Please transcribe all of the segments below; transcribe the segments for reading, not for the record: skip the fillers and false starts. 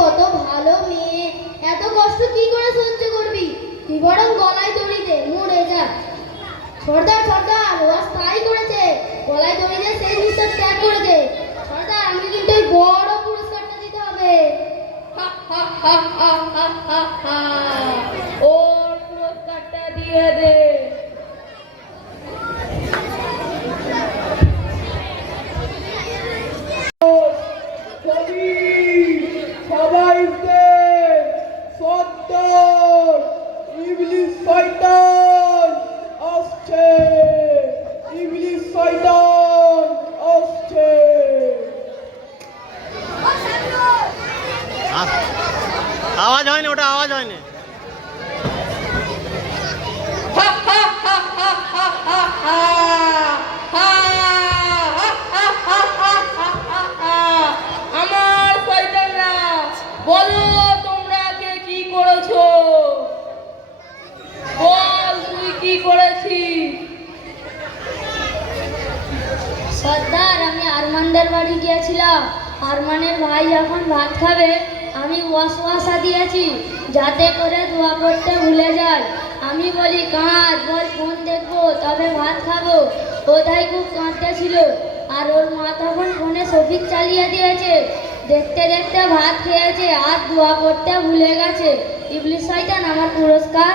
কত ভালো মেয়ে, এত কষ্ট কি করে সহ্য করবি? তুই বরং গলায় দড়ি দে, মরে যা। সর্দার সর্দার, ওরা তাই করেছে, গলায় দড়ি দিয়ে সেই নিঃশ্বাস ত্যাগ করে দে। সর্দার, আমি কিন্তু এই বড় পুরস্কারটা দিতে হবে। ওর পুরস্কারটা দিয়ে দে। সবাইকে সত্তর ইবলিস শয়তান আসছে, ইবলিস শয়তান আসছে। আওয়াজ হয়নি, ওটা আওয়াজ হয়নি। আমার শয়তানরা, বলো তোমরা কে কি করেছো? বল তুই কি করেছিস? সর্দার, আমি আরমানদের বাড়ি গিয়েছিলাম। আরমানের ভাই যখন ভাত খাবে, আমি ওয়াসওয়াসা দিয়েছি যাতে করে দোয়া করতে ভুলে যায়। আমি বলি কাঁদ, বল ফোন দেখবো তবে ভাত খাবো। ও তাই খুব কাঁদতেছিল, আর ওর মা তখন ফোনে শফিক চালিয়ে দিয়েছে। দেখতে দেখতে ভাত খেয়েছে আর দোয়া করতে ভুলে গেছে। ইবলিস শয়তান আমার পুরস্কার।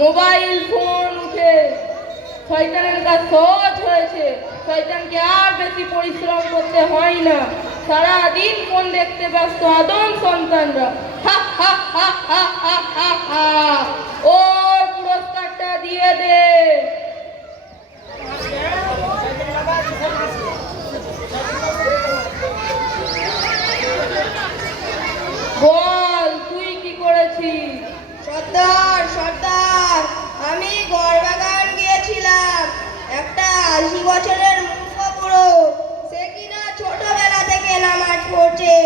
মোবাইল ফোন উঠে শয়তানের কাজ সহজ হয়েছে। শয়তানকে আর বেশি পরিশ্রম করতে হয় না। সারাদিন ফোন দেখতে ব্যস্ত আদম সন্তানরা। ওর পুরস্কারটা দিয়ে দে। বল তুই কি করেছিস? সর্দার সর্দার, আমি গড়বাগান গিয়েছিলাম। একটা 80 বছরের মূর্খ বুড়ো, সে কিনা ছোটবেলা থেকে নামাজ পড়ছে।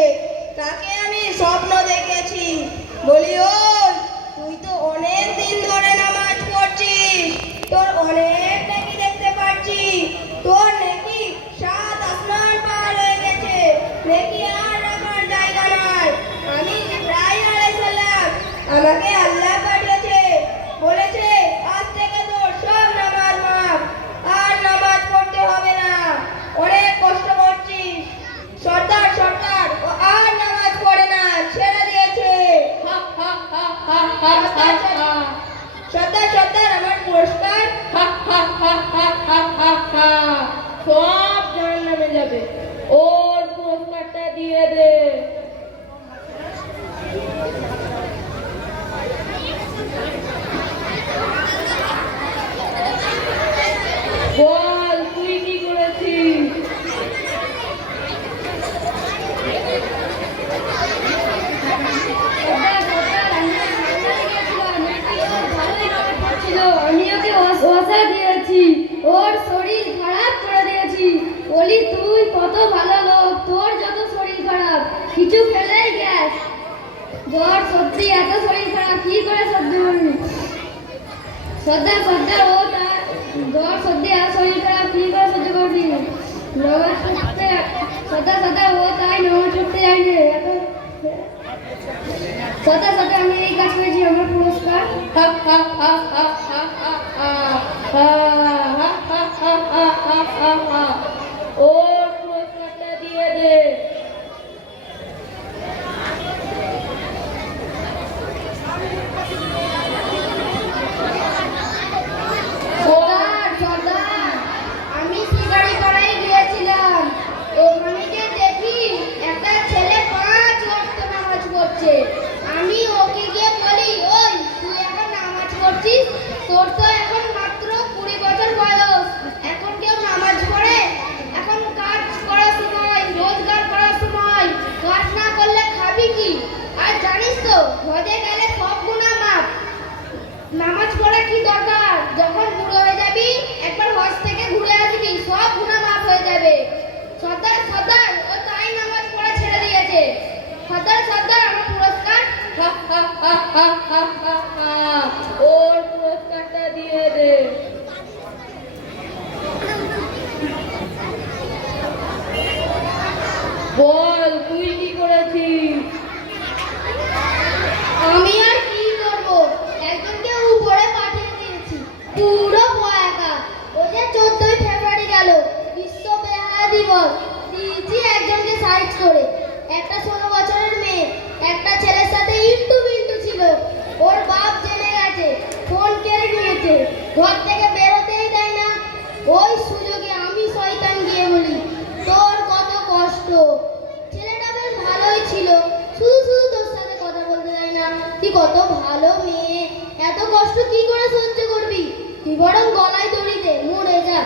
তাকে আমি স্বপ্ন দেখেছি। বলি, ও তুই তো অনেক দিন ধরে নামাজ পড়ছিস, তোর অনেক নেকি দেখতে পাচ্ছি। তোর নেকি 7 আসমান পার হয়ে গেছে, নেকি আর রাখার জায়গা নাই। আমি ইব্রাহিম আলাইহিস সালাম, আমাকে আল্লাহ পাঠিয়েছে, বলেছে আজ থেকে তোর সব নামাজ মাফ, আর নামাজ পড়তে হবে না। অনেক কষ্ট করছিস। সর্দার সর্দার, ও আর নামাজ পড়ে না, ছেড়ে দিয়েছে। সর্দার সর্দার, আমার পুরস্কার। সব জাহান্নামে যাবে। ওর পুরস্কারটা দিয়ে দে। বল তুই কি করেছিস? আমি ওকে ওয়াসওয়াসা দিয়েছি, ওর শরীর খারাপ করে দিয়েছি। বলি তুই কত ভালো লোক, তোর যত শরীর খারাপ কিছু ফেলেই গ্যাস, জ্বর সর্দি, এত শরীর খারাপ কি করে সহ্য করবি? সর্দার সর্দার, ও তার জ্বর সর্দি আর শরীর খারাপ কি করে সহ্য করবি? নামাজ পড়তে, সর্দার সর্দার, ও তাই নামাজ পড়তে যায়নি। সর্দার সর্দার, আমি এই কাজ করেছি, আমার পুরস্কার। ওর পুরস্কারটা দিয়ে দে। সর্দার সর্দার, আমি শিকারিপাড়ায় গিয়েছিলাম। ওখানে গিয়ে দেখি একটা ছেলে 5 ওয়াক্ত নামাজ পড়ছে। আমি ওকে গিয়ে বলি, ওই তুই এখন নামাজ পড়ছিস? তোর তো এখন মাত্র 20 বছর বয়স, এখন কেউ নামাজ পড়ে? এখন কাজ করার সময়, রোজগার করার সময়, কাজ না করলে খাবি কি? আর জানিস তো হজে গেলে সব গুনাহ মাফ। নামাজ পড়া কি দরকার? যখন বুড়ো হয়ে যাবি একবার হজ থেকে ঘুরে আসবি, সব গুনাহ মাফ হয়ে যাবে। সর্দার সর্দার, ও তাই নামাজ পড়া ছেড়ে দিয়েছে। সর্দার সর্দার, আমার পুরস্কার। ওর পুরস্কারটা দিয়ে দে। কত ভালো মেয়ে, এত কষ্ট কি করে সহ্য করবি? তুই বরং গলায় দড়ি দে, মরে যা।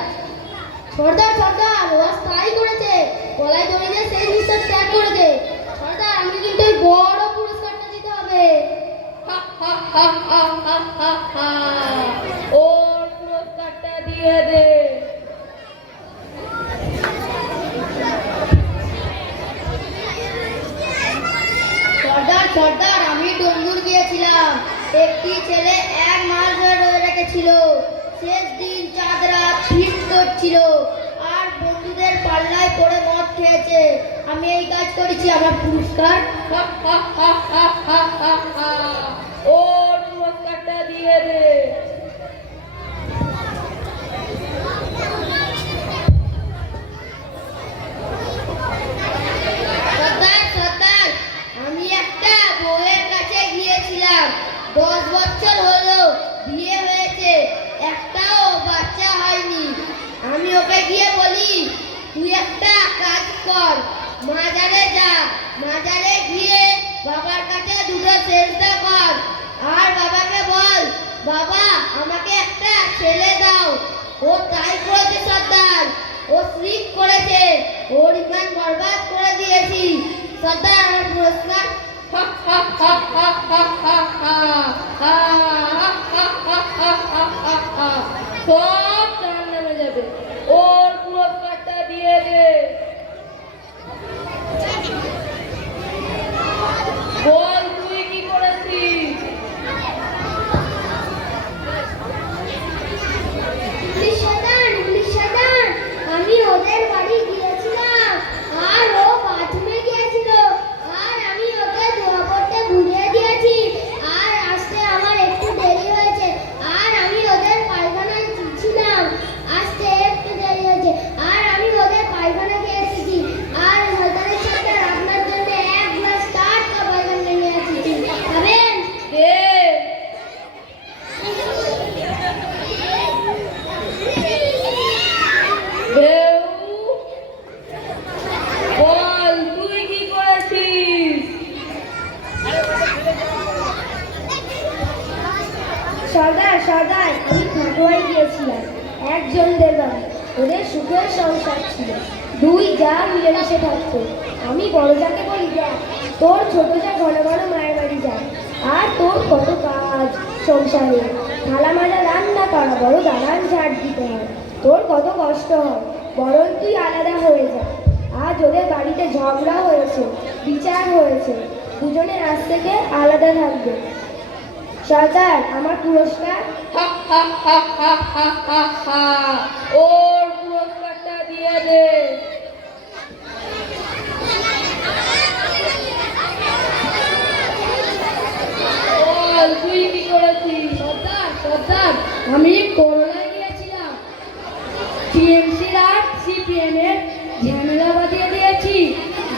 সর্দার সর্দার, ওয়াজ তাই করেছে, গলায় দড়ি দিয়ে সেই নিঃশ্বাস ত্যাগ করে দে। সর্দার, আমি কিন্তু ওই বড় পুরস্কারটা দিতে হবে। হা হা হা হা হা হা হা। ওর পুরস্কারটা দিয়ে দে। সর্দার সর্দার, আমি ডঙ্গুর গিয়েছিলাম, একটি ছেলে 1 মাস ধরে রয়ে রেখেছিল। শেষ দিন চাঁদ রাত ফিট করছিল আর বন্ধুদের পাল্লায় পড়ে মদ খেয়েছে। আমি এই কাজ করেছি, আমার পুরস্কার। হা হা হা হা হা হা হা। ওর পুরস্কারটা দিয়ে দে। সর্দার সর্দার, আমি একটা বউয়ের কাছে গিয়েছিলাম, 10 বছর হলো বিয়ে হয়েছে, একটাও বাচ্চা হয়নি। আমি ওকে গিয়ে বলি, তুই একটা কাজ কর, মাজারে যা, মাজারে গিয়ে বাবার কাছে 2টো সেজদা কর আর বাবাকে বল, বাবা আমাকে একটা ছেলে দাও। ও তাই করেছে সর্দার, ও শিরক করেছে, ওর ইমান বরবাদ করে দিয়েছি। সর্দার, আমার পুরস্কার। হা হা হা হা হা হা হা। হা হা হা হা হা হা হা হা। সব জাহান্নামে যাবে। ওর পুরস্কারটা দিয়ে দে। বল তুই কি করেছিস? পুলিশ শয়তান, আমি ওদের বাড়ি গিয়েছিলাম আর ও বাথরুমে গিয়েছিল আর আমি ওকে দোয়া পড়তে ভুলিয়ে দিয়েছি আর আসতে আমার একটু দেরি হয়েছে আর আমি ওদের পায়খানায় ছিলাম, আসতে একটু দেরি হয়েছে আর আমি ওদের পায়খানা খেয়ে এসেছি আর শয়তানের সাথে আপনার জন্য 1 গ্লাস টাটকা পায়খানা নিয়ে এসেছি, খাবেন? দে। বেউ, বল তুই কি করেছিস? সর্দার সর্দার, আমি খাটোয়ায় গিয়েছিলাম একজনদের বাড়ি, ওদের সুখের সংসার ছিল, 2 যা মিলেমিশে থাকতো। আমি বড় যাকে বলি, দেখ তোর ছোট যা ঘন ঘন মায়ের বাড়ি যায় আর তোর কত কাজ সংসারে, থালা মাজা রান্না করা, বড় দালান ঝাড় দিতে হয়, তোর কত কষ্ট হয়, বরং তুই আলাদা হয়ে যা। আজ ওদের বাড়িতে ঝগড়া হয়েছে, বিচার হয়েছে, দুজনে আজ থেকে আলাদা থাকবে। সর্দার, আমার পুরস্কার। হা হা হা হা হা হা হা। ওর পুরস্কারটা দিয়ে দে। বল তুই কি করেছিস? সর্দার সর্দার, আমি করোনায় গিয়েছিলাম, টিএমসির আর সিপিএম এর ঝামেলা বাঁধিয়ে দিয়েছি,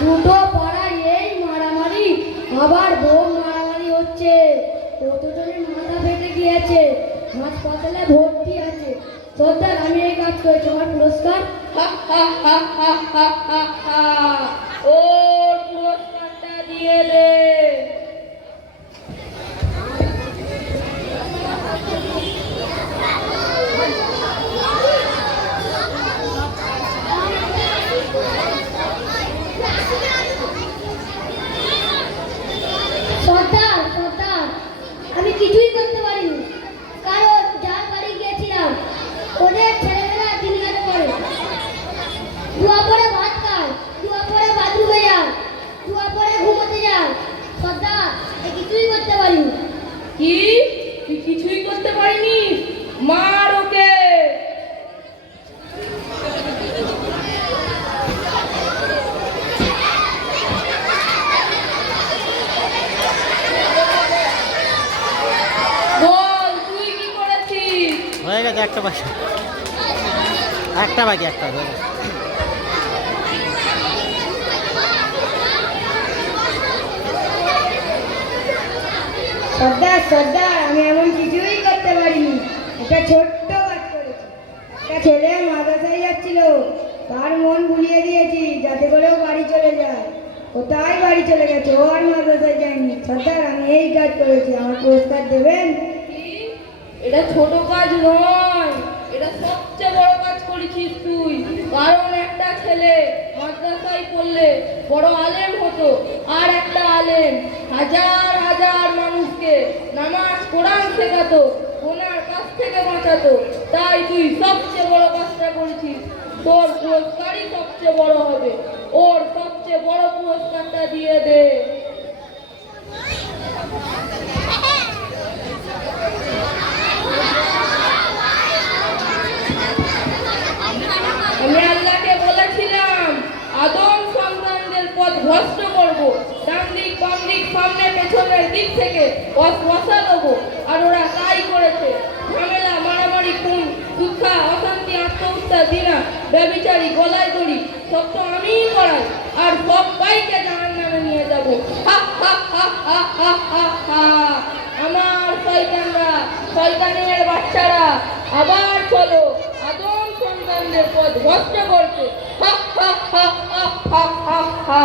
2টো পাড়ায় এই মারামারি, আবার বোম মারামারি হচ্ছে, কতজনের মাথা ফেটে গিয়েছে, হাসপাতালে ভর্তি আছে। সর্দার, আমি এই কাজ করেছি, আমার পুরস্কার। হা হা হা হা হা হা হা। ওর পুরস্কারটা দিয়ে দে। সর্দার সর্দার, আমি কিছুই করতে পারিনি, কারণ যার বাড়ি গিয়েছিলাম ওদের ছেলেমেয়েরা দিনগাতে করে, ধোয়া পরে ভাত খায়, ধোয়া পরে বাথরুমে যায়, ধোয়া পরে ঘুমোতে যায়। সর্দার, আমি কিছুই করতে পারিনি। কি তুই কিছুই করতে পারিনি? মার ওকে। বল তুই কি করেছিস? হয়ে গেছে, একটা বাকি, একটা হয়ে গেছে। সর্দার সর্দার, আমি এমন কিছুই করতে পারিনি, একটা ছোট্ট কাজ করেছি। একটা ছেলে মাদ্রাসায় যাচ্ছিল, তার মন ভুলিয়ে দিয়েছি যাতে করে ও বাড়ি চলে যায়। কোথায় বাড়ি চলে গেছে? ও আর মাদ্রাসায় যায়নি। সর্দার, আমি এই কাজ করেছি, আমার পুরস্কার দেবেন? কি? এটা ছোট কাজ নয়, এটা সবচেয়ে বড় কাজ করেছিস তুই। কারণ একটা ছেলে মাদ্রাসায় পড়লে বড় আলেম হতো, আর একটা আলেম হাজার হাজার মানুষকে নামাজ কোরআন শেখাতো, গোনার কাছ থেকে বাঁচাতো। তাই তুই সবচেয়ে বড় কাজটা করেছিস। তোর পুরস্কারই সবচেয়ে বড় হবে। ওর সবচেয়ে বড় পুরস্কারটা দিয়ে দে। আমি আল্লাহকে বলেছিলাম আদম সন্তানদের পথ ভ্রষ্ট করব, ডান দিক বাম দিক সামনে পেছনের দিক থেকে পথ বসা দেবো, আর ওরা তাই করেছে। ঝামেলা, মারামারি, খুন, দুঃখা, অশান্তি, আত্মহত্যা, দিনা, ব্যভিচারী, গলায় দড়ি সব তো আমিই করাই, আর সবাইকে জাহান্নামে নিয়ে যাবো। হা হা হা হা হা হা হা। আমার শয়তানরা, শয়তানের বাচ্চারা আবার চলো আদম সন্তানদের পথ ভ্রষ্ট করতে। হা হা হা হা হা হা।